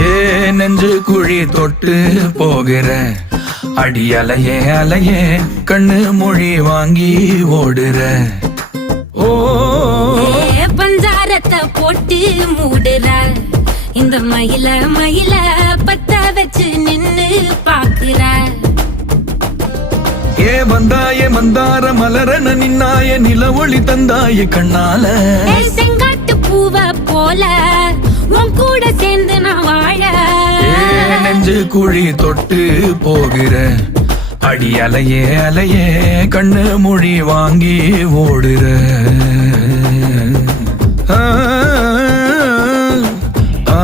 ஏ நெஞ்சு குழி தொட்டு போகிற அடி அலையே அலையே கண்ணு மொழி வாங்கி ஓடுற. ஓ பஞ்சாரத்தை போட்டு மூடுற இந்த மயில மயில பத்த வச்சு நின்னு பாக்குற. ஏ வந்தாய மந்தார மலரன நின்னாய நில ஒளி தந்தாய கண்ணால. செங்காட்டு பூவ போல உன் கூட சேர்ந்து நான் வாழ. நெஞ்சு குழி தொட்டு போகிற அடி அலையே அலையே கண்ணு மொழி வாங்கி ஓடுற. ஆ ஆ